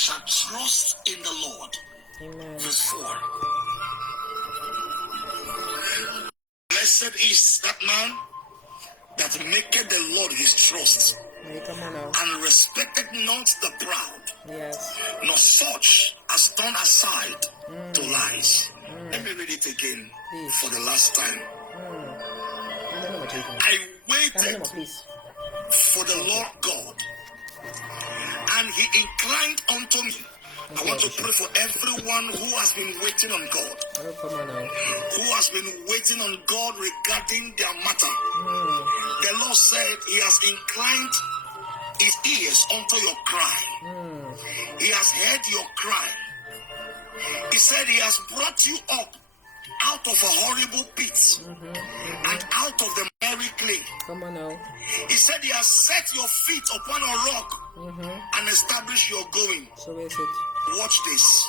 shall trust in the Lord. Amen. Verse 4. Blessed is that man that maketh the Lord his trust, and respected not the proud, yes, nor such as turn aside to lies. Let me read it again for the last time. I waited for the Lord God, and he inclined unto me. I want to pray for everyone who has been waiting on God, who has been waiting on God regarding their matter. The Lord said he has inclined his ears unto your cry. He has heard your cry. He said he has brought you up out of a horrible pit and out of the miry clay. He said he has set your feet upon a rock and established your going. So is it. Watch this.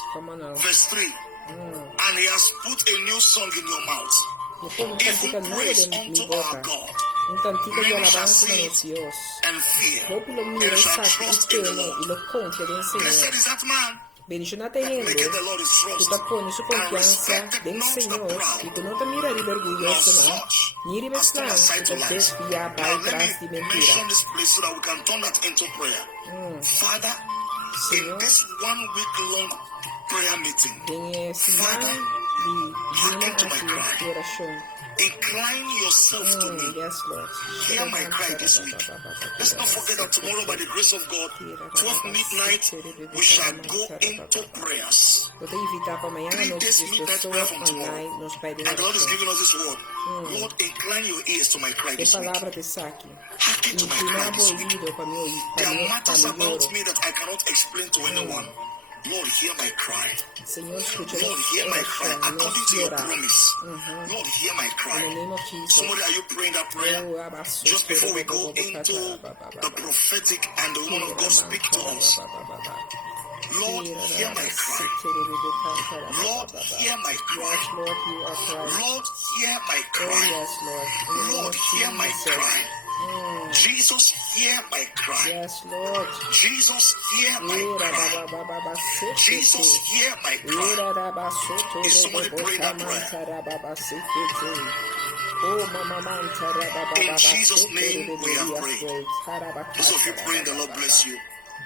Verse 3. And he has put a new song in your mouth, even praise unto our God. Many shall see it and fear, and shall trust in the Lord. Blessed is that man Bendicionate that ele maketh the Lord his que trust, pone su and confianza respected del not the Señor y que proud, no te mira nor rivergulloso, such ni as turn rivestran aside que to te lies. desvía va Now let detrás de me mentira. mention this place so that we can turn that into prayer. Father, in Señor, this 1 week long prayer meeting, en ese Father, hearken to my cry. oración. Incline yourself to me. Yes, Lord. Hear my cry this week. Let's not forget that tomorrow, by the grace of God, 12 midnight, we shall go into prayers. Eu te invitar para amanhã à 3 noite days as midnight pessoas prayer from online tomorrow. nos pedem And the Lord is oração. giving us this word. Lord, incline your ears to my cry Que this week. palavra te saque. Hearken to my cry Inclinar this o week. ouvido para meu There are matters para meu about oro. me that I cannot explain to anyone. Lord, hear my cry. Senhor, escute Lord, hear my cry oração. Não according to your orar. promise. Lord, hear my In the cry. name of Jesus. Somebody, are you praying that prayer? Just before we go into the prophetic and the woman of God speak to us. Lord, hear my cry. Lord, hear my cry. Yes, Lord, you are crying. Lord, hear my Oh, cry. yes, Lord. In the name Lord, of hear my Jesus. cry. Jesus, hear my cry. Yes, Lord. Jesus, hear my cry. Jesus, hear my cry. Is somebody praying that prayer? In Jesus' name we have prayed. Those of you praying, the Lord bless you.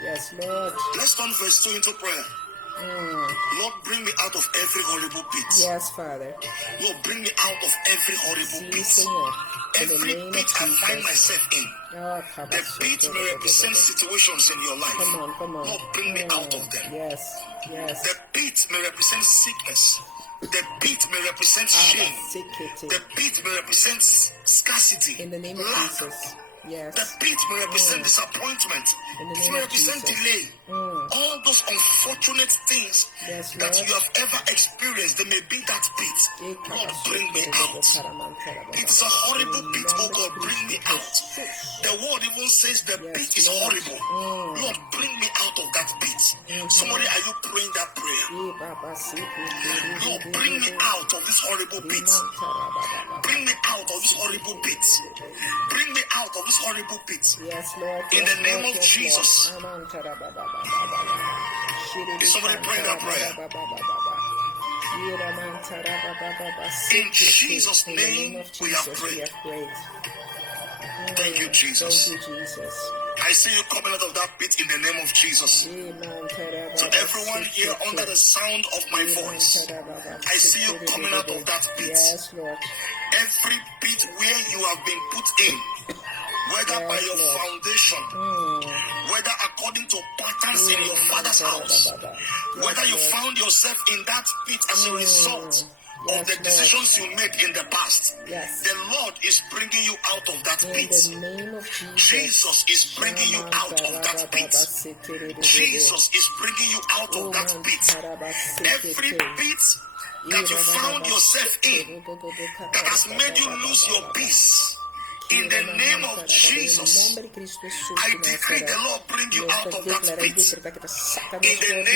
Yes, Lord. Let's turn verse 2 into prayer. Lord, bring me out of every horrible pit. Yes, Father. Lord, bring me out of every horrible Sí, pit. Señor. In the Every name pit of I find Jesus. myself in. The pit may represent situations in your life. Come on. Lord, bring me out of them. Yes. The pit may represent sickness. The pit may represent shame. The pit may represent scarcity. In the name of lack. Jesus. Yes. The pit may represent disappointment. In the It name may of represent Jesus. delay. All those unfortunate things Yes, that Lord. you have ever experienced, they may be that pit. Lord, bring me out. It is a horrible pit, oh God, bring me out. The word even says the pit is horrible. Lord, bring me out of that pit. Somebody, are you praying that prayer? Lord, bring me out of this horrible pit. Bring me out of this horrible pit. Bring me out of this horrible pit. Yes, Lord. In Yes, the name Lord, of yes, Jesus. Lord. Is somebody praying that prayer? In Jesus' name we have prayed. Thank you, Jesus. Thank you, Jesus. I see you coming out of that pit in the name of Jesus. So everyone here under the sound of my voice, I see you coming out of that pit. Yes, Lord. Every pit where you have been put in, whether by your foundation, whether according to patterns in your father's house, whether you found yourself in that pit as a result of the decisions you made in the past. Yes. The Lord is bringing you out of that pit. In the name of Jesus. Jesus is bringing you out of that pit. Jesus is bringing you out of that pit. Every pit that you found yourself in that has made you lose your peace, in the name of Jesus, I decree the Lord bring you out of that pit. In the name